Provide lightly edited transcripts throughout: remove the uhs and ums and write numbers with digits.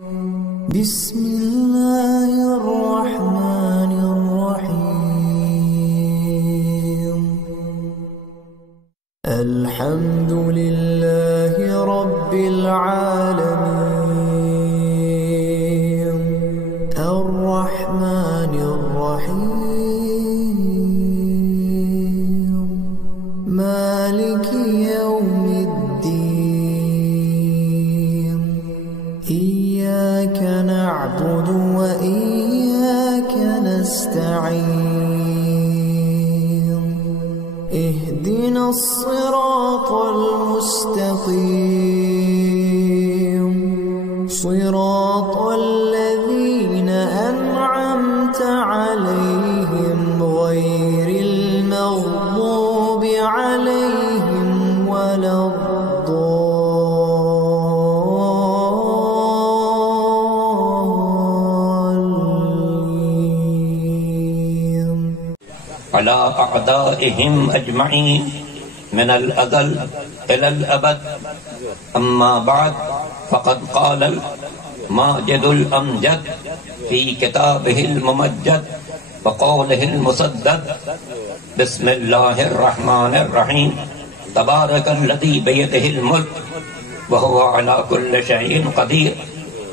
بسم اللہ الرحمن الرحیم الحمد للہ رب العالمین الرحمن الرحیم مالک یوم الدین إياك نعبد وإياك نستعين اهدنا الصراط المستقيم صراط الذين أنعمت عليهم غير المغضوب عليهم ولا على أعدائهم أجمعين من الأزل إلى الأبد أما بعد فقد قال الماجد الأمجد في كتابه الممجد وقوله المسدد بسم الله الرحمن الرحيم تبارك الذي بيده الملك وهو على كل شيء قدير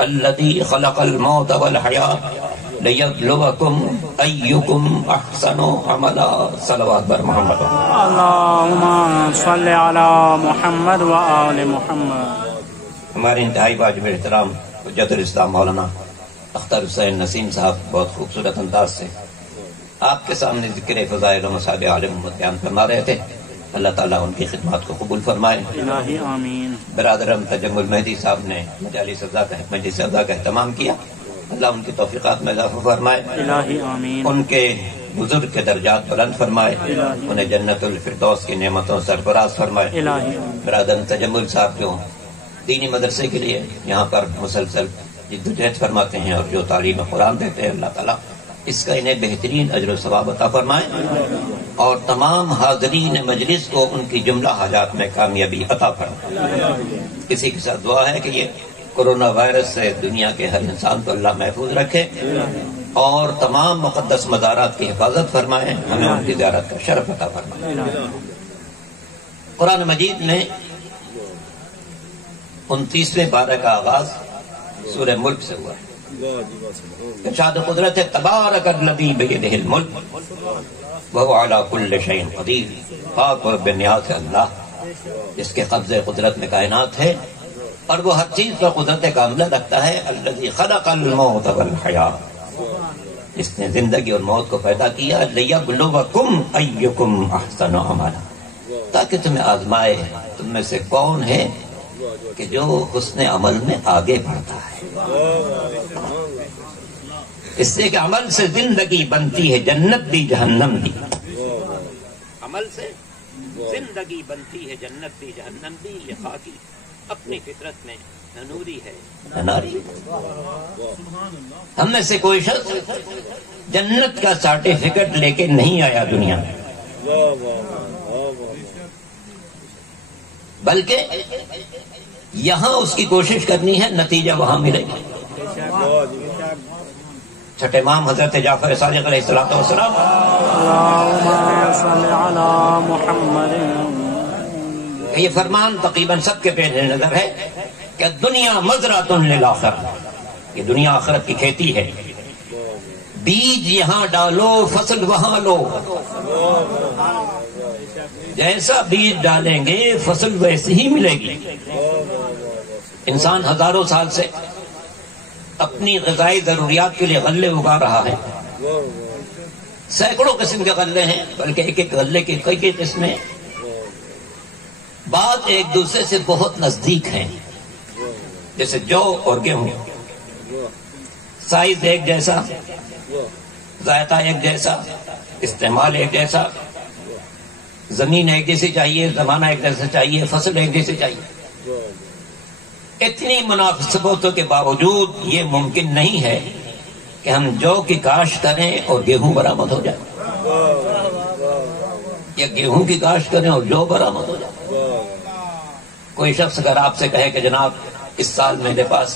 الذي خلق الموت والحياة ليبلوكم أيكم أحسن عملا صلوات بر محمد اللهم صل على محمد وآل محمد. ہمارے انتہائی واجب احترام حجت الاسلام مولانا اختر حسین نسیم صاحب بہت خوبصورت انداز سے آپ کے سامنے ذکر فضائل و مصائب عالم محمد بیان فرما رہے تھے. اللہ تعالیٰ ان کی خدمات کو قبول فرمائے. الہی آمین. برادرم تجمل مہدی صاحب نے مجلس ابدا کا اہتمام کیا. اللہ ان کی توفیقات میں اضافہ فرمائے. الہی آمین. ان کے بزرگ کے درجات بلند فرمائے. انہیں جنت الفردوس کی نعمتوں سرفراز فرمائے. الہی. برادر تجمل صاحب جو دینی مدرسے کے لیے یہاں پر مسلسل جدوجہد فرماتے ہیں اور جو تعلیم قرآن دیتے ہیں، اللہ تعالیٰ اس کا انہیں بہترین اجر و ثواب عطا فرمائے اور تمام حاضرین مجلس کو ان کی جملہ حاجات میں کامیابی عطا فرمائے. کسی کے ساتھ دعا ہے کہ یہ کورونا وائرس سے دنیا کے ہر انسان کو اللہ محفوظ رکھے اور تمام مقدس مزارات کی حفاظت فرمائے. ہمیں ان کی زیارت کا شرف عطا فرمائے. قرآن مجید میں 29ویں پارہ کا آغاز سورہ ملک سے ہوا ہے. ارشاد قدرت ہے تبارک الذی بیدہ الملک وہو علی کل شیء قدیر. پاک و بے نیاز ہے اللہ جس کے قبضے قدرت میں کائنات ہے اور وہ ہر چیز پر قدرت کاملہ رکھتا ہے. الذی خلق الموت والحیاۃ، اس نے زندگی اور موت کو پیدا کیا. لیبلوکم ایکم احسن عملا، تاکہ تمہیں آزمائے تم میں سے کون ہے کہ جو حسن عمل میں آگے بڑھتا ہے. اس سے کہ عمل سے زندگی بنتی ہے جنت بھی جہنم بھی. عمل سے زندگی بنتی ہے جنت بھی جہنم بھی. یہ خاکی اپنی فطرت میں نہ نوری ہے نہ ناری. ہم میں سے کوئی شخص جنت کا سرٹیفکیٹ لے کے نہیں آیا دنیا میں، بلکہ یہاں اس کی کوشش کرنی ہے، نتیجہ وہاں ملے گا. چھٹے امام حضرت جعفر صادق علیہ الصلوۃ والسلام یہ فرمان تقریباً سب کے پیش نظر ہے کہ دنیا مزرعۃ للآخرہ، یہ دنیا آخرت کی کھیتی ہے. بیج یہاں ڈالو فصل وہاں لو. جیسا بیج ڈالیں گے فصل ویسے ہی ملے گی. انسان ہزاروں سال سے اپنی غذائی ضروریات کے لیے غلے اگا رہا ہے. سینکڑوں قسم کے غلے ہیں، بلکہ ایک ایک غلے کی کئی قسمیں. بات ایک دوسرے سے بہت نزدیک ہیں، جیسے جو اور گیہوں. سائز ایک جیسا، ذائقہ ایک جیسا، استعمال ایک جیسا، زمین ایک جیسی چاہیے، زمانہ ایک جیسا چاہیے، فصل ایک جیسی چاہیے. اتنی مناسبتوں کے باوجود یہ ممکن نہیں ہے کہ ہم جو کی کاشت کریں اور گیہوں برآمد ہو جائے، یا گیہوں کی کاشت کریں اور جو برآمد ہو جائے. کوئی شخص اگر آپ سے کہے کہ جناب اس سال میرے پاس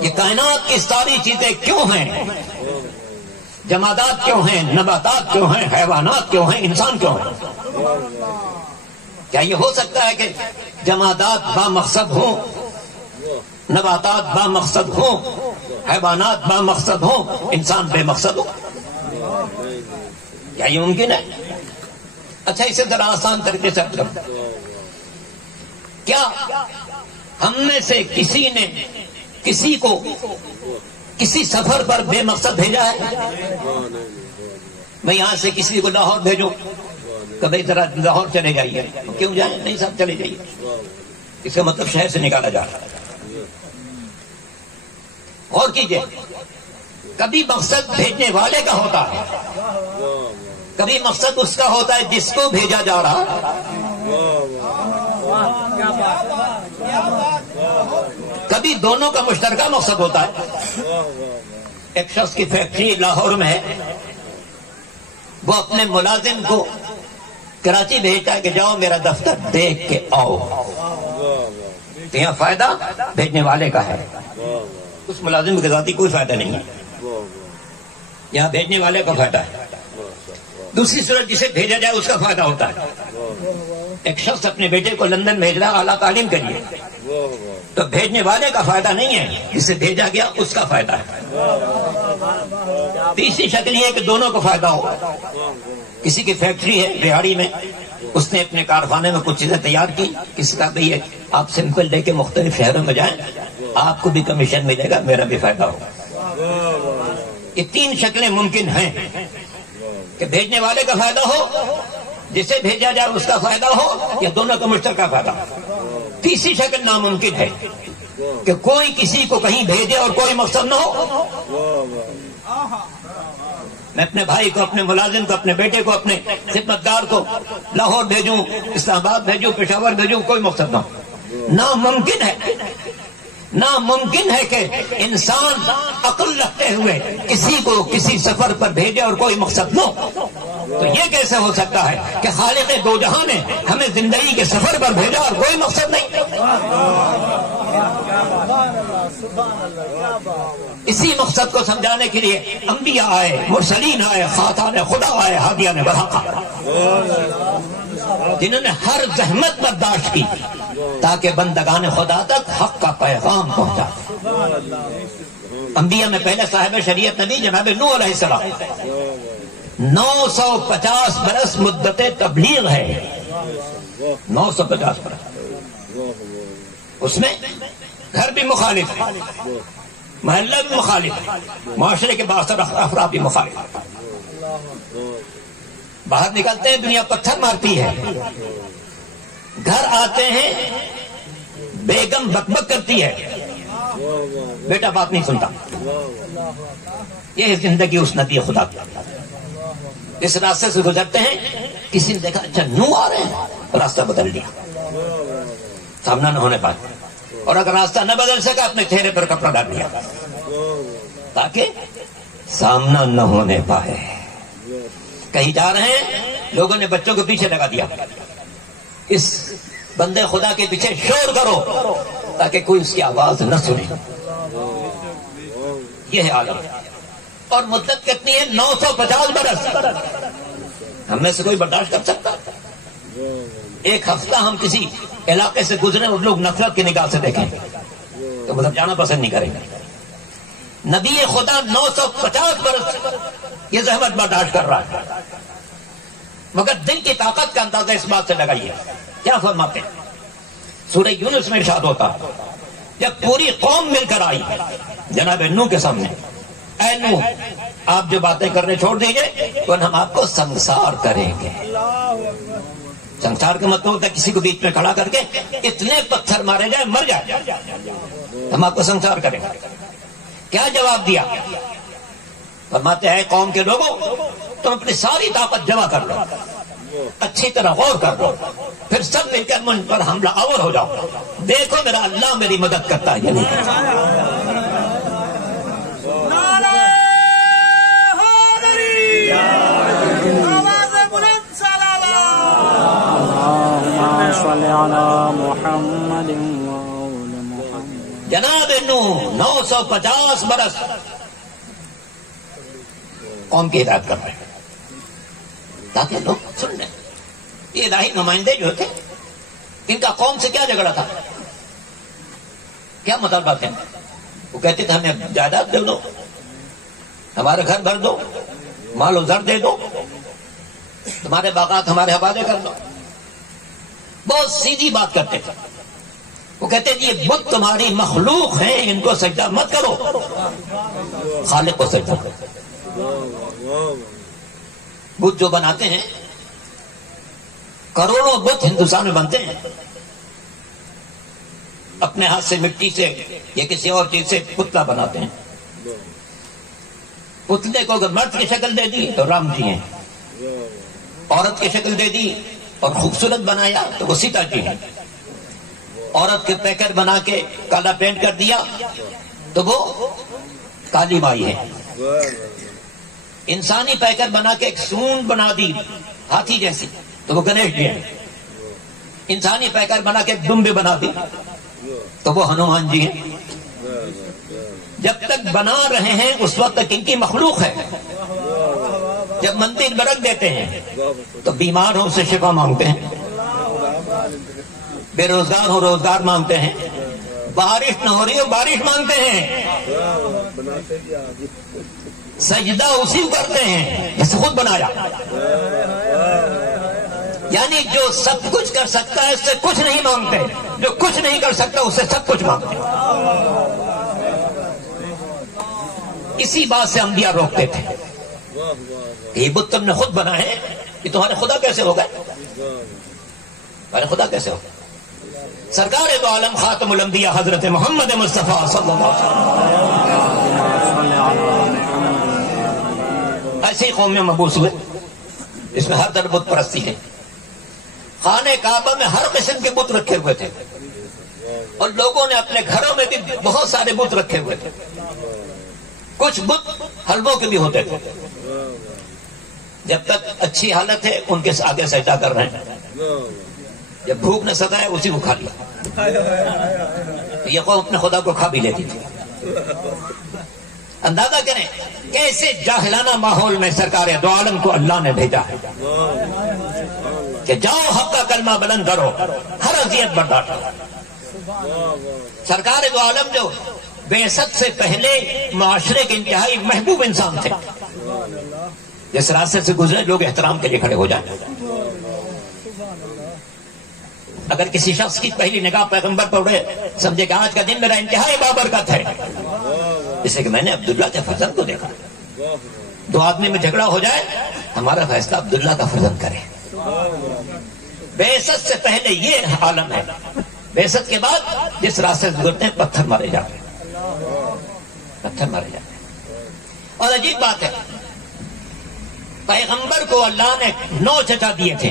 یہ کائنات کی ساری چیزیں کیوں ہیں؟ جمادات کیوں ہیں؟ نباتات کیوں ہیں؟ حیوانات کیوں ہیں؟ انسان کیوں ہیں؟ کیا یہ ہو سکتا ہے کہ جمادات بامقصد ہوں، نباتات بامقصد ہوں، حیوانات بامقصد ہوں، انسان بے مقصد ہو؟ کیا یہ ممکن ہے؟ اچھا اسے ذرا آسان طریقے سے کرو، کیا ہم میں سے کسی نے کسی کو کسی سفر پر بے مقصد بھیجا ہے؟ میں یہاں سے کسی کو لاہور بھیجوں، کبھی ذرا لاہور چلے جائیے، کیوں جائیں؟ نہیں صاحب چلے جائیے، اس کا مطلب شہر سے نکالا جا رہا ہے۔ غور کیجئے، کبھی مقصد بھیجنے والے کا ہوتا ہے، کبھی مقصد اس کا ہوتا ہے جس کو بھیجا جا رہا ہے۔ کبھی دونوں کا مشترکہ مقصد ہوتا ہے۔ ایک شخص کی فیکٹری لاہور میں ہے، وہ اپنے ملازم کو کراچی بھیجتا ہے کہ جاؤ میرا دفتر دیکھ کے آؤ، تو یہاں فائدہ بھیجنے والے کا ہے، اس ملازم کے ذاتی کوئی فائدہ نہیں ہے، یہاں بھیجنے والے کا فائدہ ہے۔ دوسری صورت جسے بھیجا جائے اس کا فائدہ ہوتا ہے۔ ایک شخص اپنے بیٹے کو لندن بھیج رہا اعلیٰ تعلیم کے لیے، تو بھیجنے والے کا فائدہ نہیں ہے، جسے بھیجا گیا اس کا فائدہ ہے۔ تیسری شکل یہ ہے کہ دونوں کو فائدہ ہو۔ کسی کی فیکٹری ہے بہاڑی میں، اس نے اپنے کارخانے میں کچھ چیزیں تیار کی، کسی کا بھی ہے آپ سمپل لے کے مختلف شہروں میں جائیں، آپ کو بھی کمیشن ملے گا، میرا بھی فائدہ ہوگا۔ یہ تین شکلیں ممکن ہیں کہ بھیجنے والے کا فائدہ ہو، جسے بھیجا جائے اس کا فائدہ ہو، یا دونوں کا مشترکہ فائدہ ہو۔ تیسری شکل ناممکن ہے کہ کوئی کسی کو کہیں بھیجے اور کوئی مقصد نہ ہو۔ میں اپنے بھائی کو، اپنے ملازم کو، اپنے بیٹے کو، اپنے خدمتگار کو لاہور بھیجوں، اسلام آباد بھیجوں، پشاور بھیجوں، کوئی مقصد نہ ہو۔ ناممکن ہے، ناممکن ہے کہ انسان عقل رکھتے ہوئے کسی کو کسی سفر پر بھیجے اور کوئی مقصد نہ ہو۔ تو یہ کیسے ہو سکتا ہے کہ خالق دو جہاں نے ہمیں زندگی کے سفر پر بھیجا اور کوئی مقصد نہیں؟ اسی مقصد کو سمجھانے کے لیے انبیاء آئے، مرسلین آئے، خاتان خدا آئے، ہادیان برحق، جنہوں نے ہر زحمت برداشت کی تاکہ بندگان خدا تک حق کا پیغام پہنچا۔ انبیاء میں پہلے صاحب شریعت نبی جناب نوح علیہ السلام، 950 برس مدت تبلیغ ہے، 950 برس، اس میں گھر بھی مخالف، محلہ بھی مخالف، معاشرے کے باثر افراد بھی مخالف۔ باہر نکلتے ہیں دنیا پتھر مارتی ہے، گھر آتے ہیں بیگم بکبک کرتی ہے، بیٹا بات نہیں سنتا۔ یہ زندگی اس نبی خدا کی۔ اس راستے سے گزرتے ہیں، کسی نے دیکھا اچھا نو آ رہے ہیں، راستہ بدل دیا، سامنا نہ ہونے پائے، اور اگر راستہ نہ بدل سکا اپنے چہرے پر کپڑا ڈال دیا تاکہ سامنا نہ ہونے پائے۔ کہیں جا رہے ہیں، لوگوں نے بچوں کو پیچھے لگا دیا، اس بندے خدا کے پیچھے شور کرو تاکہ کوئی اس کی آواز نہ سنے۔ یہ ہے عالم، اور مدت کتنی ہے؟ 950 برس۔ ہم میں سے کوئی برداشت کر سکتا؟ ایک ہفتہ ہم کسی علاقے سے گزرے اور لوگ نفرت کی نگاہ سے دیکھیں تو مطلب جانا پسند نہیں کریں گے۔ نبی خدا 950 برس یہ زحمت برداشت کر رہا ہے، مگر دل کی طاقت کا اندازہ اس بات سے لگائیے کیا فرماتے ہیں؟ سورہ یونس میں ارشاد ہوتا، جب پوری قوم مل کر آئی جناب نوح کے سامنے، اے نوح آپ جو باتیں کرنے چھوڑ دیجئے تو ہم آپ کو سنسار کریں گے۔ سنسار کا مطلب ہوتا ہے کسی کو بیچ میں کھڑا کر کے اتنے پتھر مارے جائے مر جائے، ہم آپ کو سنسار کریں گے۔ کیا جواب دیا؟ فرماتے ہیں قوم کے لوگوں تم اپنی ساری طاقت جمع کر لو، اچھی طرح غور کر لو، پھر سب مل کر مجھ پر حملہ آور ہو جاؤ، دیکھو میرا اللہ میری مدد کرتا ہے یا نہیں۔ اللهم صل على محمد وآل محمد۔ جناب نوح 950 برس قوم کی ہدایت کر رہے ہیں تاکہ لوگ سن لیں. یہ الہی نمائندے جو تھے ان کا قوم سے کیا جھگڑا تھا, کیا مطالبہ تھے؟ وہ کہتے تھے ہمیں جائیداد دے دو, ہمارے گھر بھر دو, مال و زر دے دو, تمہارے باغات ہمارے حوالے کر دو. بہت سیدھی بات کرتے تھے. وہ کہتے تھے یہ بت تمہاری مخلوق ہیں, ان کو سجدہ مت کرو, خالق کو سجدہ کرو. بت جو بناتے ہیں, کروڑوں بت ہندوستان میں بنتے ہیں, اپنے ہاتھ سے مٹی سے یا کسی اور چیز سے پتلا بناتے ہیں. پتلے کو اگر مرد کی شکل دے دی تو رام جی ہیں, عورت کی شکل دے دی اور خوبصورت بنایا تو وہ سیتا جی ہیں, عورت کے پیکر بنا کے کالا پینٹ کر دیا تو وہ کالی مائی ہے. انسانی پیکر بنا کے ایک سونڈ بنا دی ہاتھی جیسی تو وہ گنیش جی ہیں. انسانی پیکر بنا کے ایک ڈمبے بنا دی تو وہ ہنومان جی ہیں. جب تک بنا رہے ہیں اس وقت تک ان کی مخلوق ہے. جب مندر میں رکھ دیتے ہیں تو بیمار ہو اسے شفا مانگتے ہیں, بے روزگار ہو روزگار مانگتے ہیں, بارش نہ ہو رہی ہو بارش مانگتے ہیں. سجدہ اسی کو کرتے ہیں جیسے خود بنایا. یعنی جو سب کچھ کر سکتا ہے اس سے کچھ نہیں مانگتے, جو کچھ نہیں کر سکتا اس سے سب کچھ مانگتے. اسی بات سے انبیاء روکتے تھے کہ یہ بت تم نے خود بنا ہے, یہ تمہارے خدا کیسے ہو گئے, تمہارے خدا کیسے ہو گئے. سرکار دو عالم خاتم الانبیاء حضرت محمد مصطفیٰ صلی اللہ علیہ وسلم ایسی قوم میں مبعوث ہوئے اس میں ہر طرف بت پرستی ہے. خانہ کعبہ میں ہر قسم کے بت رکھے ہوئے تھے اور لوگوں نے اپنے گھروں میں بھی بہت سارے بت رکھے ہوئے تھے. کچھ بت حلووں کے بھی ہوتے تھے. جب تک اچھی حالت ہے ان کے آگے سجدہ کر رہے ہیں, جب بھوک نے ستایا اسی کو کھا لیا. یہ قوم اپنے خدا کو کھا بھی لیتی تھی. اندازہ کریں کیسے جاہلانہ ماحول میں سرکار دو عالم کو اللہ نے بھیجا ہے کہ جاؤ حق کا کلمہ بلند کرو, ہر اذیت برداشت کرو. سرکار دو عالم جو بعثت سے پہلے معاشرے کے انتہائی محبوب انسان تھے, جس راستے سے گزرے لوگ احترام کے لیے کھڑے ہو جائیں. اگر کسی شخص کی پہلی نگاہ پیغمبر پر اڑے سمجھے کہ آج کا دن میرا انتہائی بابرکت ہے, جیسے کہ میں نے عبداللہ کے فرزند کو دیکھا. دو آدمی میں جھگڑا ہو جائے ہمارا فیصلہ عبداللہ کا فرزند کرے. بعثت سے پہلے یہ عالم ہے. بعثت کے بعد جس راستے سے گزرتے ہیں پتھر مارے جاتے ہیں, پتھر مارے جاتے ہیں. اور عجیب بات ہے پیغمبر کو اللہ نے 9 چچا دیے تھے,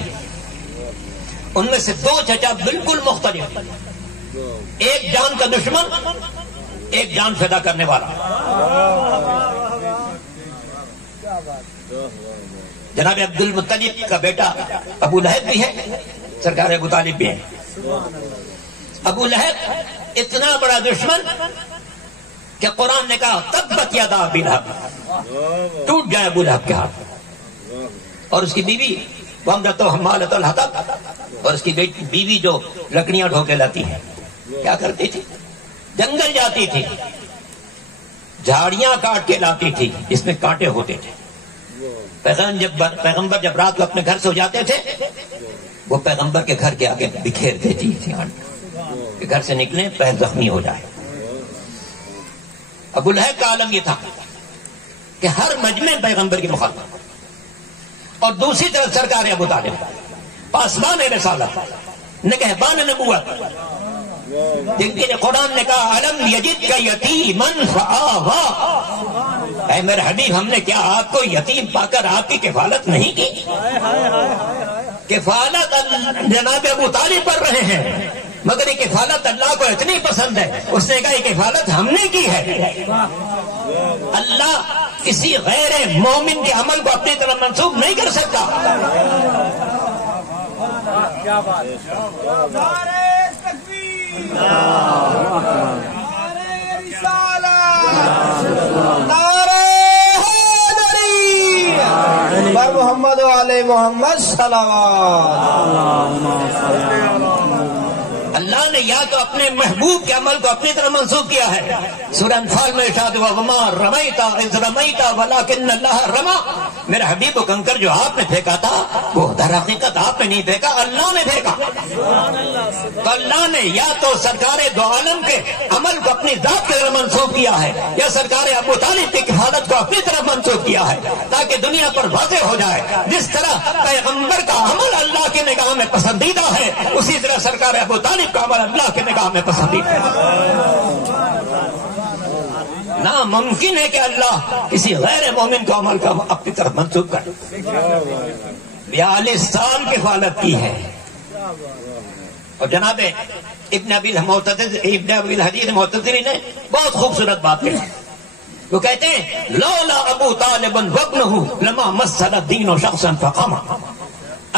ان میں سے 2 چچا بالکل مختلف, ایک جان کا دشمن ایک جان فدا کرنے والا. جناب عبد المطلب کا بیٹا ابو لہب بھی ہے, سرکار ابو طالب بھی ہے. ابو لہب اتنا بڑا دشمن کہ قرآن نے کہا تبت یدا ابی لہب, ٹوٹ جائے ابو لہب کے ہاتھ. اور اس کی بیوی وامرأتہ حمالۃ الحطب, اور اس کی بیوی جو لکڑیاں ڈھو کے لاتی ہے, کیا کرتی تھی؟ جنگل جاتی تھی, جھاڑیاں کاٹ کے لاتی تھی جس میں کانٹے ہوتے تھے. پیغمبر جب رات کو اپنے گھر سے ہو جاتے تھے وہ پیغمبر کے گھر کے آگے بکھیر دیتی تھی کہ گھر سے نکلیں پیر زخمی ہو جائے. ابو لہب کا عالم یہ تھا کہ ہر مجمع پیغمبر کی مخالفت, اور دوسری طرف سرکار ابو طالب پاسبان رسالت, نگہبان نبوت, جن کے لیے قرآن نے کہا الم یجدک یتیما فآویٰ, اے میرے حبیب ہم نے کیا آپ کو یتیم پا کر آپ کی کفالت نہیں کی؟ کفالت جناب ابو طالب پر رہے ہیں, مگر یہ کفالت اللہ کو اتنی پسند ہے اس نے کہا یہ کفالت ہم نے کی ہے. اللہ کسی غیر مومن کے عمل کو اپنی طرف منسوخ نہیں کر سکتا. اللہ نے یا تو اپنے محبوب کے عمل کو اپنی طرف منسوخ کیا ہے. سورہ انفال میں ارشاد ہوا وما رمیت اذ رمیت ولکن اللہ رما. میرے حبیب و کنکر جو آپ نے پھینکا تھا وہ در حقیقت آپ نے نہیں پھینکا، اللہ نے پھینکا. تو اللہ نے یا تو سرکار دو عالم کے عمل کو اپنی ذات کی طرف منسوخ کیا ہے یا سرکار ابو طالب کی کفالت کو اپنی طرف منسوخ کیا ہے تاکہ دنیا پر واضح ہو جائے جس طرح پیغمبر کا عمل اللہ کی نگاہ میں پسندیدہ ہے اسی طرح سرکار ابو طالب کا عمل اللہ کی نگاہ میں پسندیدہ ہے. ناممکن ہے کہ اللہ کسی غیر مومن کو عمل کا اپنی طرف منسوخ کر. 42 سال کفالت کی ہے. اور جناب ابن ابی الحدیث معتزلی نے بہت خوبصورت بات کہی. وہ کہتے ہیں لولا ابو طالب وابنہ لما مسل الدین شخصا فقاما.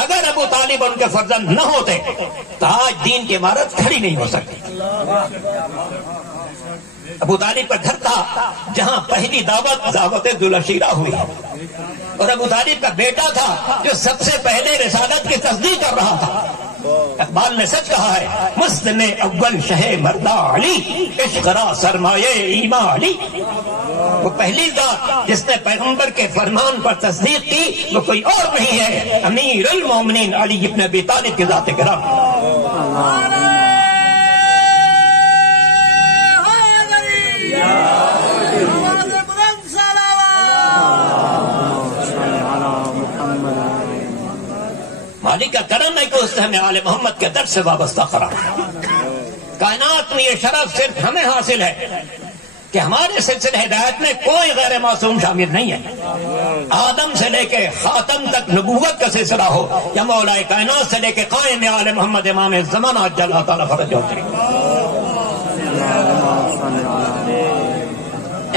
اگر ابو طالب ان کے فرزند نہ ہوتے تو آج دین کی عمارت کھڑی نہیں ہو سکتی. ابو طالب کا گھر تھا جہاں پہلی دعوت ذوالعشیرہ ہوئی اور ابو طالب کا بیٹا تھا جو سب سے پہلے رسالت کی تصدیق کر رہا تھا. اقبال نے سچ کہا ہے مسلم اول شہ مردہ علی عشقرا سرمایہ ایمان علی. وہ پہلی ذات جس نے پیغمبر کے فرمان پر تصدیق کی وہ کوئی اور نہیں ہے امیر المومنین علی ابن ابی طالب کی ذات کرام. مالک کا کرم ہے کہ اس نے ہمیں آل محمد کے درد سے وابستہ قرار. کائنات میں یہ شرف صرف ہمیں حاصل ہے کہ ہمارے سلسلہ ہدایت میں کوئی غیر معصوم شامل نہیں ہے. آدم سے لے کے خاتم تک نبوت کا سلسلہ ہو یا مولا کائنات سے لے کے قائم آل محمد امام زمانہ جل اللہ تعالیٰ فرج ہوتے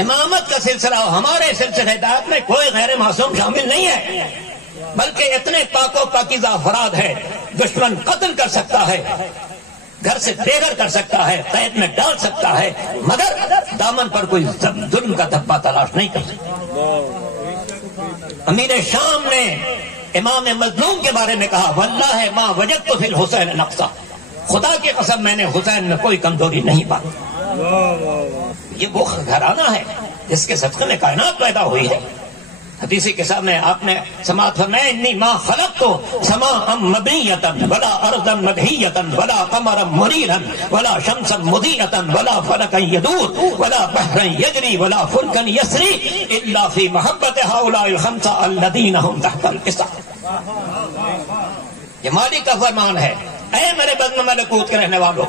امامت کا سلسلہ ہو. ہمارے سلسلہ ہدایت میں کوئی غیر معصوم شامل نہیں ہے بلکہ اتنے پاک و پاکیزہ افراد ہے دشمن قتل کر سکتا ہے گھر سے بے گھر کر سکتا ہے قید میں ڈال سکتا ہے مگر دامن پر کوئی ظلم کا دھبا تلاش نہیں کر سکتا. امیر شام نے امام مظلوم کے بارے میں کہا واللہ ما وجدت فی الحسین نقصا. خدا کی قسم میں نے حسین میں کوئی کمزوری نہیں پائی. یہ وہ گھرانہ ہے جس کے صدقے میں کائنات پیدا ہوئی ہے. حدیث کے سامنے آپ نے سماعت فرمایا انی ما خلقت سماء مبنیۃ ولا ارضا مدحیۃ ولا قمرا منیرا ولا شمسا مضیئۃ ولا فلکا یدور ولا بحرا یجری ولا فلکا یسری الا فی محبت هؤلاء الخمسہ الذین هم تحت القصہ. یہ مالک کا فرمان ہے اے میرے بزم ملکوت کے رہنے والوں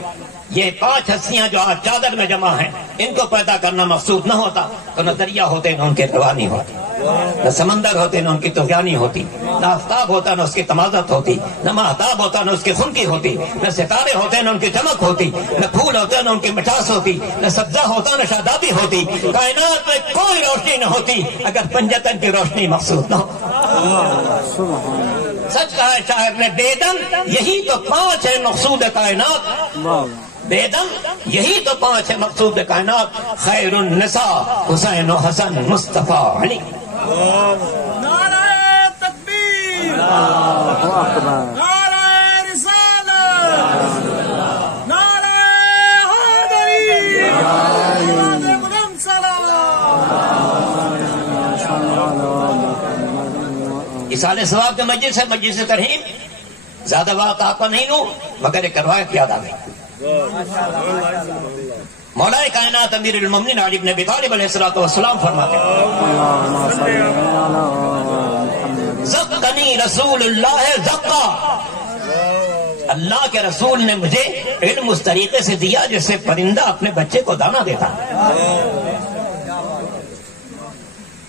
یہ 5 ہستیاں جو آج چادر میں جمع ہیں ان کو پیدا کرنا مقصود نہ ہوتا تو نہ دریا ہوتے نہ ان کے روانی ہوتی نہ سمندر ہوتے نہ ان کی طغیانی ہوتی نہ آفتاب ہوتا نہ اس کی تمازت ہوتی نہ ماہتاب ہوتا نہ اس کی خنکی ہوتی نہ ستارے ہوتے نہ ان کی چمک ہوتی نہ پھول ہوتے نہ ان کی مٹھاس ہوتی نہ سبزہ ہوتا نہ شادابی ہوتی. کائنات میں کوئی روشنی نہ ہوتی اگر پنجتن کی روشنی مقصود نہ ہو. سچ کہا ہے شاعر نے بیدم یہی تو 5 ہے مقصود کائنات. بیدم یہی تو 5 ہے مقصود کائنات خیر النساء حسین و حسن مصطفیٰ علی. نعرہ تکبیر نعرہ رسالت نعرہ حیدری بلند صلوات. اصال ثواب کے مجلس ہے مجلس ترحیم. زیادہ وقت آپ کا نہیں لوں مگر ایک روایت یاد آ گئی. مولا کائنات امیر المومنین علی بن ابی طالب علیہ الصلوۃ والسلام فرماتے ہیں زقنی رسول اللہ زقا. اللہ کے رسول نے مجھے علم اس طریقے سے دیا جس سے پرندہ اپنے بچے کو دانا دیتا ہے.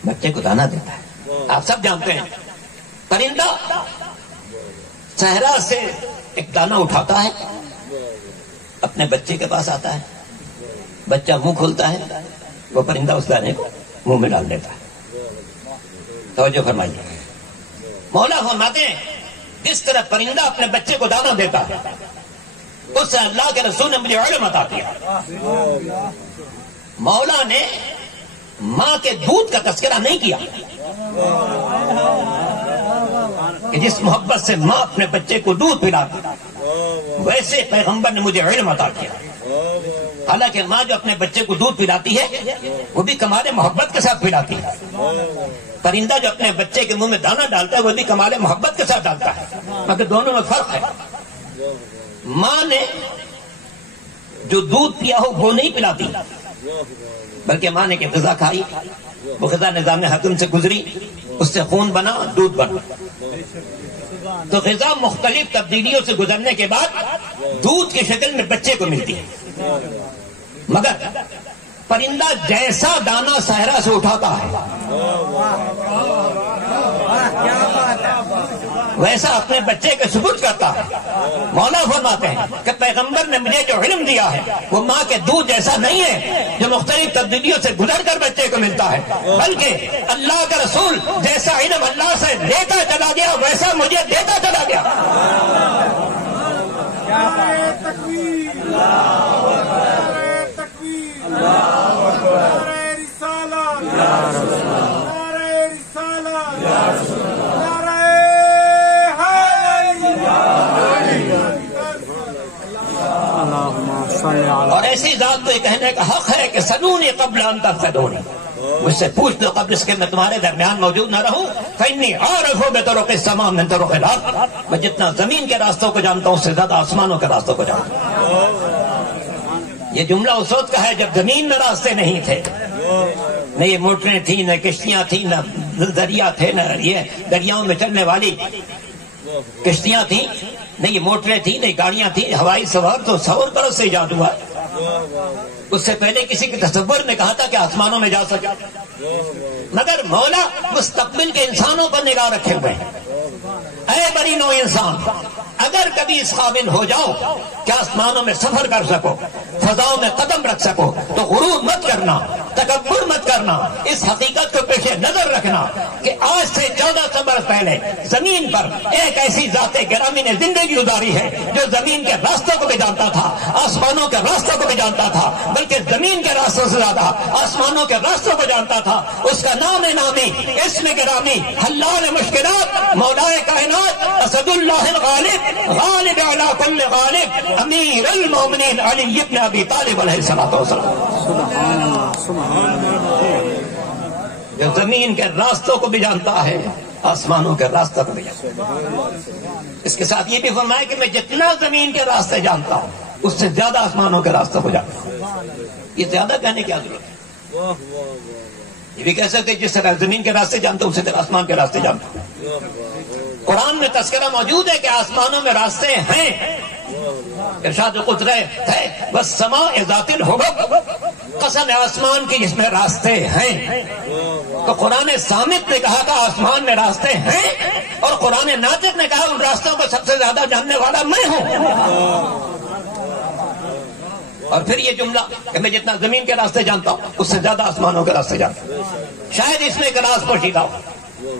بچے کو دانا دیتا ہے. آپ سب جانتے ہیں پرندہ صحرا سے ایک دانا اٹھاتا ہے اپنے بچے کے پاس آتا ہے بچہ منہ کھولتا ہے وہ پرندہ اس دانے کو منہ میں ڈال دیتا ہے. توجہ فرمائیے. مولا فرماتے ہیں جس طرح پرندہ اپنے بچے کو دانا دیتا ہے اس سے اللہ کے رسول نے مجھے علم عطا کیا. مولا نے ماں کے دودھ کا تذکرہ نہیں کیا کہ جس محبت سے ماں اپنے بچے کو دودھ پلاتی ویسے پیغمبر نے مجھے علم عطا کیا. حالانکہ ماں جو اپنے بچے کو دودھ پلاتی ہے وہ بھی کمال محبت کے ساتھ پلاتی ہے. پرندہ جو اپنے بچے کے منہ میں دانا ڈالتا ہے وہ بھی کمال محبت کے ساتھ ڈالتا ہے، مگر دونوں میں فرق ہے. ماں نے جو دودھ پیا ہو وہ نہیں پلاتی، بلکہ ماں نے کہ غذا کھائی، وہ غذا نظام حکم سے گزری، اس سے خون بنا، دودھ بنا. تو غذا مختلف تبدیلیوں سے گزرنے کے بعد دودھ کی شکل میں بچے کو ملتی ہے. مگر پرندہ جیسا دانا صحرا سے اٹھاتا ہے ویسا اپنے بچے کے سپرد کرتا ہے. مولا فرماتے ہیں کہ پیغمبر نے مجھے جو علم دیا ہے وہ ماں کے دودھ جیسا نہیں ہے جو مختلف تبدیلیوں سے گزر کر بچے کو ملتا ہے، بلکہ اللہ کا رسول جیسا علم اللہ سے لیتا چلا گیا ویسا مجھے دیتا چلا گیا. اور ایسی ذات کو یہ کہنے کا حق ہے کہ سلونی قبل ان تفقدونی، مجھ سے پوچھ لو قبل اس کے میں تمہارے درمیان موجود نہ رہوں. فإنی أعرف بطرق السماء من طرق الأرض، میں جتنا زمین کے راستوں کو جانتا ہوں اس سے زیادہ آسمانوں کے راستوں کو جانتا ہوں. یہ جملہ اس وقت کا ہے جب زمین میں راستے نہیں تھے، نہ یہ موٹریں تھیں، نہ کشتیاں تھیں، نہ دریا تھے، نہ یہ دریاؤں میں چلنے والی کشتیاں تھیں، نہ یہ موٹریں تھیں، نہ گاڑیاں تھیں. ہوائی سفر تو 100 برس سے ایجاد ہوا. اس سے پہلے کسی کے تصور نے کہا تھا کہ آسمانوں میں جا سکے. مگر مولا مستقبل کے انسانوں پر نگاہ رکھے ہوئے ہیں. اے بری نو انسان، اگر کبھی اس قابل ہو جاؤ کہ آسمانوں میں سفر کر سکو، فضاؤں میں قدم رکھ سکو، تو غرور مت کرنا، تکبر مت کرنا. اس حقیقت کو پیش نظر رکھنا کہ آج سے 1400 برس پہلے زمین پر ایک ایسی ذات گرامی نے زندگی گزاری ہے جو زمین کے راستوں کو بھی جانتا تھا، آسمانوں کے راستوں کو بھی جانتا تھا، بلکہ زمین کے راستوں سے زیادہ آسمانوں کے راستوں کو جانتا تھا. اس کا نام نامی، اسم گرامی، حلال مشکلات، مولا کائنات، اسد اللہ الغالب، غالب علی کل غالب، امیر المومنین علی ابن ابی طالب علیہ الصلوۃ والسلام، جو زمین کے راستوں کو بھی جانتا ہے، آسمانوں کے راستوں کو بھی جانتا ہے. اس کے ساتھ یہ بھی فرمایا کہ میں جتنا زمین کے راستے جانتا ہوں اس سے زیادہ آسمانوں کے راستوں کو جانتا ہوں. یہ زیادہ کہنے کی ضرورت ہے. یہ بھی کہہ سکتے جس طرح زمین کے راستے جانتا ہوں اسی طرح آسمان کے راستے جانتا ہوں. قرآن میں تذکرہ موجود ہے کہ آسمانوں میں راستے ہیں. ارشاد قدرت ہے والسماء ذات الحبک، قسم آسمان کی جس میں راستے ہیں. تو قرآن صامت نے کہا تھا آسمان میں راستے ہیں، اور قرآن ناطق نے کہا ان راستوں کو سب سے زیادہ جاننے والا میں ہوں. اور پھر یہ جملہ کہ میں جتنا زمین کے راستے جانتا ہوں اس سے زیادہ آسمانوں کے راستے جانتا ہوں. شاید اس میں ایک راز پوشیدہ ہو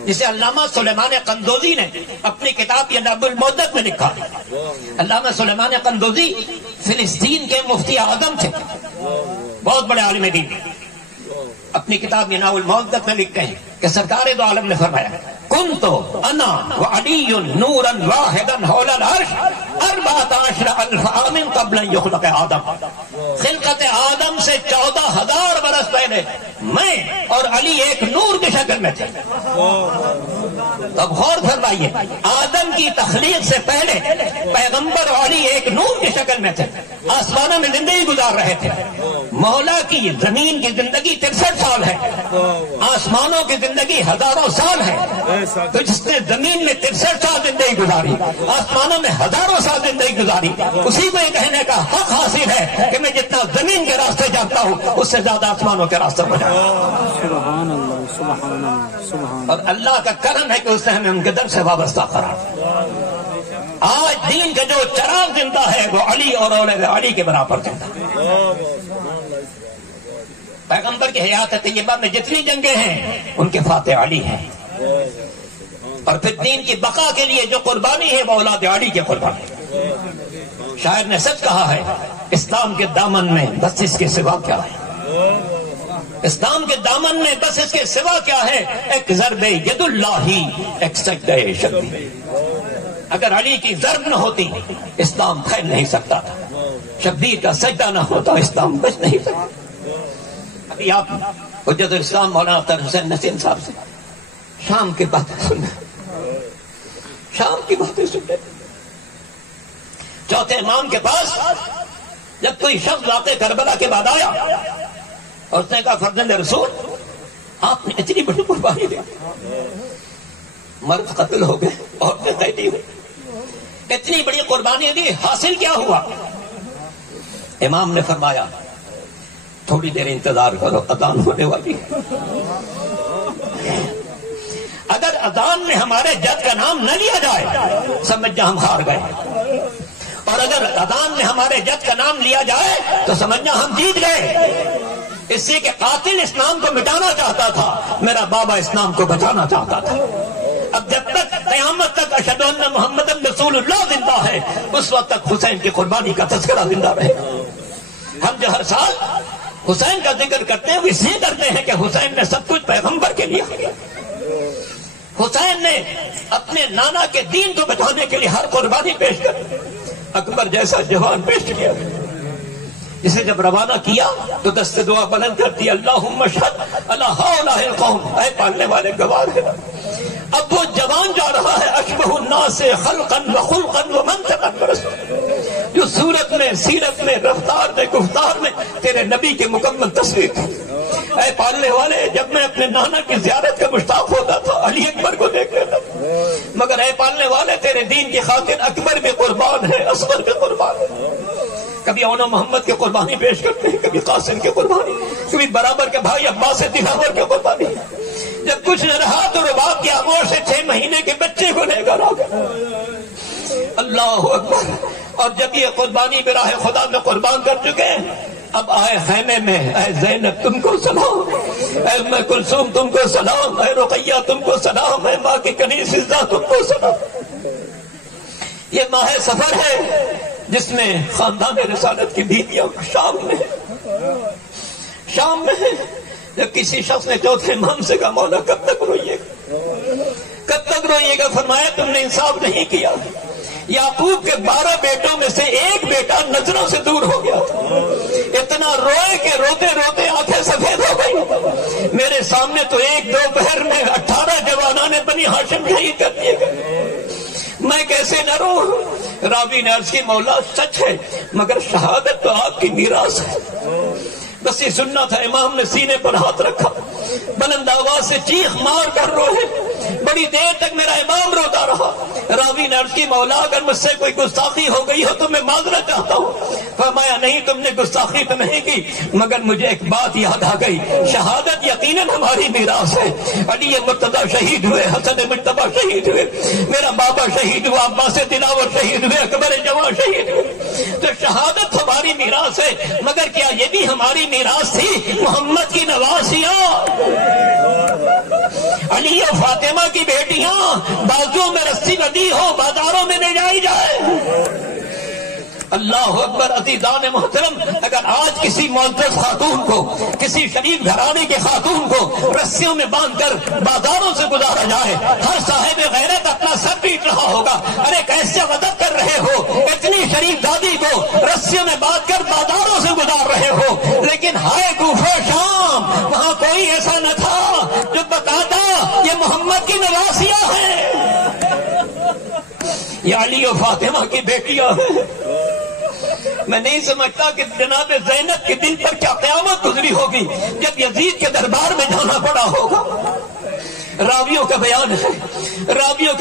جسے علامہ سلیمان قندوزی نے اپنی کتاب یناب المودت میں لکھا. علامہ سلیمان قندوزی فلسطین کے مفتی اعظم تھے، بہت بڑے عالم دین. اپنی کتاب یناب المودت میں لکھتے ہیں کہ سرکار دو عالم نے فرمایا کنت انا وعلی نورا واحدا حول العرش 14,000 عام قبل ان يخلق آدم. خلقت آدم سے 14,000 برس پہلے میں اور علی ایک نور کی شکل میں تھے. اب غور فرمائیے، آدم کی تخلیق سے پہلے پیغمبر علی ایک نور کی شکل میں تھے، آسمانوں میں زندگی گزار رہے تھے. مولا کی زمین کی زندگی 63 سال ہے، آسمانوں کی زندگی ہزاروں سال ہے. تو جس نے زمین میں 63 سال زندگی گزاری، آسمانوں میں ہزاروں سال زندگی گزاری، اسی کو یہ کہنے کا حق حاصل ہے کہ میں جتنا زمین کے راستے جانتا ہوں اس سے زیادہ آسمانوں کے راستے پر جانتا ہوں. سبحان اللہ، سبحان اللہ، سبحان. اور اللہ کا کرم ہے کہ اس نے ہمیں ان کے در سے وابستہ قرار دیا. آج دین کا جو چراغ زندہ ہے وہ علی اور اولاد علی کے برابر زندہ. پیغمبر کی حیات طیبہ میں جتنی جنگیں ہیں ان کے فاتح علی ہیں، اور پھر دین کی بقا کے لیے جو قربانی ہے وہ اولاد علی کی قربانی. شاعر نے سچ کہا ہے، اسلام کے دامن میں بس اس کے سوا کیا ہے. اسلام کے دامن میں بس اس کے سوا کیا ہے؟ ایک ضرب ید اللہ ہی، ایک سجدہ شبیر۔ اگر علی کی ضرب نہ ہوتی اسلام پھیل نہیں سکتا تھا، شبیر کا سجدہ نہ ہوتا اسلام بچ نہیں سکتا۔ ابھی آپ حجت الاسلام مولانا اختر حسین نسیم صاحب سے شام کی باتیں سنیں، شام کی باتیں سنیں۔ چوتھے امام کے پاس جب کوئی شخص واقع کربلا کے بعد آیا اور اس نے کہا فرزند رسول آپ نے اتنی بڑی قربانی دی، مرد قتل ہو گئے، عورتیں قیدی ہوئی، اتنی بڑی قربانی دی، حاصل کیا ہوا؟ امام نے فرمایا تھوڑی دیر انتظار کرو، اذان ہونے والی ہے۔ اگر اذان میں ہمارے جد کا نام نہ لیا جائے سمجھ جا ہم ہار گئے، اور اگر اذان میں ہمارے جد کا نام لیا جائے تو سمجھنا ہم جیت گئے۔ اس لیے کہ قاتل اسلام کو مٹانا چاہتا تھا، میرا بابا اسلام کو بچانا چاہتا تھا۔ اب جب تک قیامت تک اشہد ان محمد رسول اللہ زندہ ہے اس وقت تک حسین کی قربانی کا تذکرہ زندہ رہے گا۔ ہم جو ہر سال حسین کا ذکر کرتے ہیں وہ اس لیے کرتے ہیں کہ حسین نے سب کچھ پیغمبر کے لیے کیا، حسین نے اپنے نانا کے دین کو بچانے کے لیے ہر قربانی پیش کر، اکبر جیسا جوان پیش کیا، جسے جب روانہ کیا تو دست دعا بلند کرتی اللہم اشہد علی ہؤلاء القوم، اے پالنے والے گواہ ہے۔ اب وہ جوان جا رہا ہے اشبہ الناس خلقا وخلقا ومنطقا برسول، جو صورت میں، سیرت میں، رفتار میں، گفتار میں تیرے نبی کی مکمل تصویر تھی۔ اے پالنے والے جب میں اپنے نانا کی زیارت کا مشتاق ہوتا تھا علی اکبر کو دیکھ لیتا تھا، مگر اے پالنے والے تیرے دین کی خاطر اکبر بھی قربان ہے، اصغر بھی قربان ہے۔ کبھی اونو محمد کی قربانی پیش کرتے ہیں، کبھی قاسم کی قربانی، کبھی برابر کے بھائی عباس دلاور کی قربانی۔ جب کچھ نہ رہا تو رباب کی آغوش سے 6 مہینے کے بچے کو لے کر آ گئے۔ اللہ اکبر۔ اور جب یہ قربانی براہ خدا میں قربان کر چکے اب آئے خیمے میں، اے زینب تم کو سلام، اے ام کلثوم تم کو سلام، اے رقیہ تم کو سلام، اے ماں کی کنیز عزہ تم کو سلام۔ یہ ماہ سفر ہے جس میں خاندان رسالت کی بیویاں شام میں جب کسی شخص نے چوتھے امام سے کہا مولا کب تک روئیے گا، کب تک روئیے گا؟ فرمایا تم نے انصاف نہیں کیا۔ یعقوب کے 12 بیٹوں میں سے ایک بیٹا نظروں سے دور ہو گیا تھا، اتنا روئے کہ روتے روتے آنکھیں سفید ہو گئی۔ میرے سامنے تو ایک دوپہر میں 18 جوانان بنی ہاشم شہید کر دیے گئے، میں کیسے نہ رو؟ راوی نے عرض کی مولا سچ ہے مگر شہادت تو آپ کی میراث ہے۔ بس یہ سننا تھا۔ امام نے سینے پر ہاتھ رکھا، بلند آواز سے چیخ مار کر روئے، بڑی دیر تک میرا امام روتا رہا۔ راوی نے عرض کی مولا اگر مجھ سے کوئی گستاخی ہو گئی ہو تو میں معذرت چاہتا ہوں۔ فرمایا نہیں تم نے گستاخی تو نہیں کی، مگر مجھے ایک بات یاد آ گئی، شہادت یقیناً ہماری میراث ہے۔ علی مرتضیٰ شہید ہوئے، حسن مجتبیٰ شہید ہوئے، میرا بابا شہید ہوا، عباس دلاور شہید ہوئے، اکبر جواں شہید ہوئے، تو شہادت ہماری میراث ہے۔ مگر کیا یہ بھی ہماری میراث تھی؟ محمد کی نواسیاں، علی و فاطمہ کی بیٹیاں بازوں میں رسی ندی ہو بازاروں میں لے جائی جائے۔ اللہ اکبر۔ عزیزان محترم، اگر آج کسی معزز خاتون کو، کسی شریف گھرانے کے خاتون کو رسیوں میں باندھ کر بازاروں سے گزارا جائے، ہر صاحب غیرت اپنا سر پیٹ رہا ہوگا، ارے کیسے غضب کر رہے ہو، اتنی شریف دادی کو رسیوں میں باندھ کر بازاروں سے گزار رہے ہو۔ لیکن ہائے کوفہ شام، وہاں کوئی ایسا نہ تھا جو بتاتا یہ محمد کی نواسیاں ہیں، یہ علی و فاطمہ کی بیٹیاں ہیں۔ میں نہیں سمجھتا کہ جناب زینب کے دل پر کیا قیامت گزری ہوگی جب یزید کے دربار میں جانا پڑا ہوگا۔ راویوں کا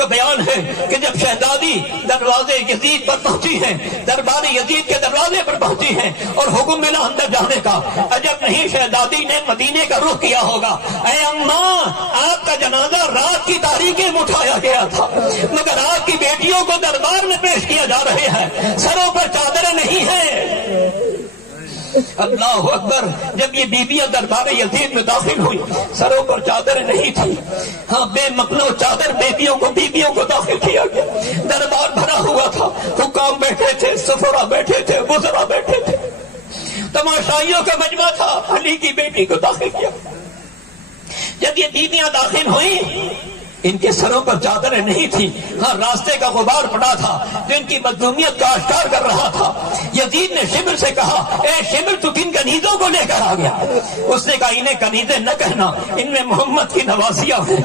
بیان ہے کہ جب شہزادی دروازے یزید پر پہنچی ہیں، دربار یزید کے دروازے پر پہنچی ہیں اور حکم ملا اندر جانے کا، عجب نہیں شہزادی نے مدینے کا رخ کیا ہوگا۔ اے اماں، آپ کا جنازہ رات کی تاریکی میں اٹھایا گیا تھا، مگر آپ کی بیٹیوں کو دربار میں پیش کیا جا رہے ہیں، سروں پر چادریں نہیں ہیں۔ اللہ اکبر۔ جب یہ بیبیاں دربار یزید میں داخل ہوئی، سروں پر چادریں نہیں تھی، ہاں بے مقنو چادر بیبیوں کو داخل کیا گیا۔ دربار بھرا ہوا تھا، حکام بیٹھے تھے، سفرا بیٹھے تھے، وزراء بیٹھے تھے، تماشائیوں کا مجمع تھا، علی کی بیٹی کو داخل کیا۔ جب یہ بیویاں داخل ہوئیں، ان کے سروں پر چادریں نہیں تھیں، ہاں راستے کا غبار پڑا تھا جو ان کی مظلومیت کا اشکار کر رہا تھا۔ یزید نے شمر سے کہا، اے شمر تو کن کنیزوں کو لے کر آ گیا؟ اس نے کہا انہیں کنیزیں نہ کہنا، ان میں محمد کی نواسیاں ہیں،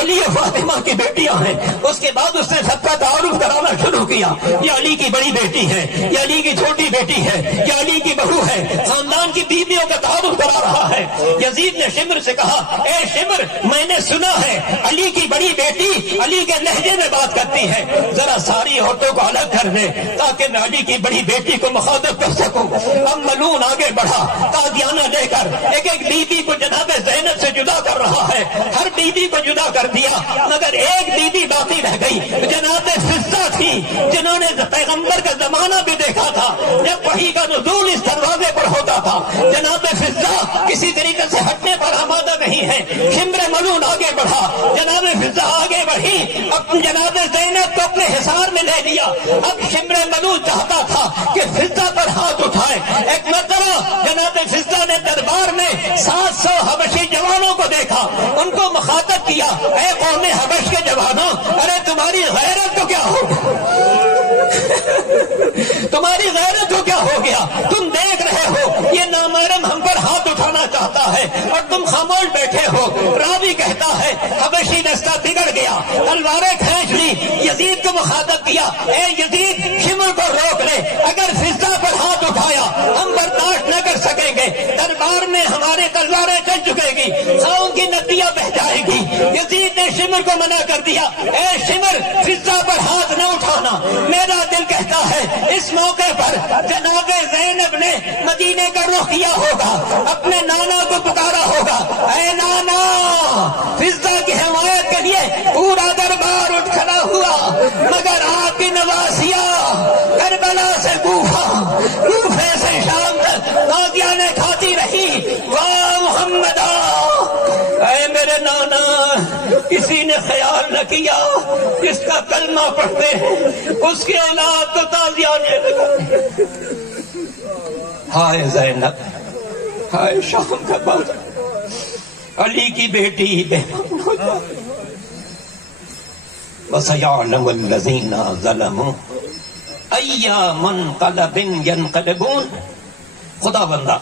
علی و فاطمہ کی بیٹیاں ہیں۔ اس کے بعد اس نے سب کا تعارف کرانا شروع کیا، یہ علی کی بڑی بیٹی ہے، یہ علی کی چھوٹی بیٹی ہے، یہ علی کی بہو ہے، خاندان کی بیویوں کا تعارف کرا رہا ہے۔ یزید نے شمر سے کہا، اے شمر میں نے سنا ہے علی کی بڑی بیٹی علی کے لہجے میں بات کرتی ہے، ذرا ساری عورتوں کو الگ کر دے تاکہ میں علی کی بڑی بیٹی کو مخاطب کر سکوں۔ اب ملعون آگے بڑھا، قادیانہ لے کر ایک ایک بیوی کو جناب زینب سے جدا کر رہا ہے، ہر بیوی کو جدا کر دیا، مگر ایک بیوی باقی رہ گئی، جناب فضہ تھی، جنہوں نے پیغمبر کا زمانہ بھی دیکھا تھا جب وحی کا نزول اس دروازے پر ہوتا تھا۔ جناب فضہ کسی طریقے سے ہٹنے پر آمادہ نہیں ہے۔ شمر ملعون آگے بڑھا، جناب فضہ آگے بڑھی، اپنے جناب زینب کو اپنے حصار میں لے لیا۔ اب شمر ملعون چاہتا تھا کہ فضہ پر ہاتھ اٹھائے۔ ایک مرتبہ جناب فضہ نے دربار میں 700 حبشی جوانوں کو دیکھا، ان کو مخاطب کیا، اے قوم حبش کے جوانوں، ارے تمہاری غیرت کو کیا ہوگا؟ تمہاری غیرت کو کیا ہو گیا؟ تم دیکھ رہے ہو یہ نامحرم ہم پر ہاتھ اٹھانا چاہتا ہے اور تم خاموش بیٹھے ہو۔ راوی کہتا ہے حبشی دستہ بگڑ گیا، تلواریں کھینچ لی، یزید کو مخاطب کیا، اے یزید شمر کو روک لے، اگر فضہ پر ہاتھ اٹھایا ہم برداشت نہ کر سکیں گے، دربار میں ہماری تلواریں چل چکے گی، خون کی ندیاں بہ جائے گی۔ یزید نے شمر کو منع کر دیا، اے شمر فضہ پر ہاتھ نہ اٹھانا۔ میرا دل کہتا ہے اس موقع پر جناب زینب نے مدینے کا رخ کیا ہوگا، اپنے نانا کو پکارا ہوگا، اے نانا۔ فضہ کی حمایت کے لیے پورا دربار اٹھ کھڑا ہوا، مگر آپ کی نواسیاں کربلا سے کوفہ، کوفے سے شام تک قادیانیں کھاتی رہی، واہ محمد اے میرے نانا، کسی نے خیال نہ کیا جس کا کلمہ پڑھتے ہیں اس کی اولاد کو تازیانے لگا۔ ہائے زینب، ہائے شام کا بازار، علی کی بیٹی بے ہوتا۔ وَسَيَعْلَمُ الَّذِينَ ظَلَمُوا أَيَّ مُنْقَلَبٍ يَنْقَلِبُونَ۔ خدا بندہ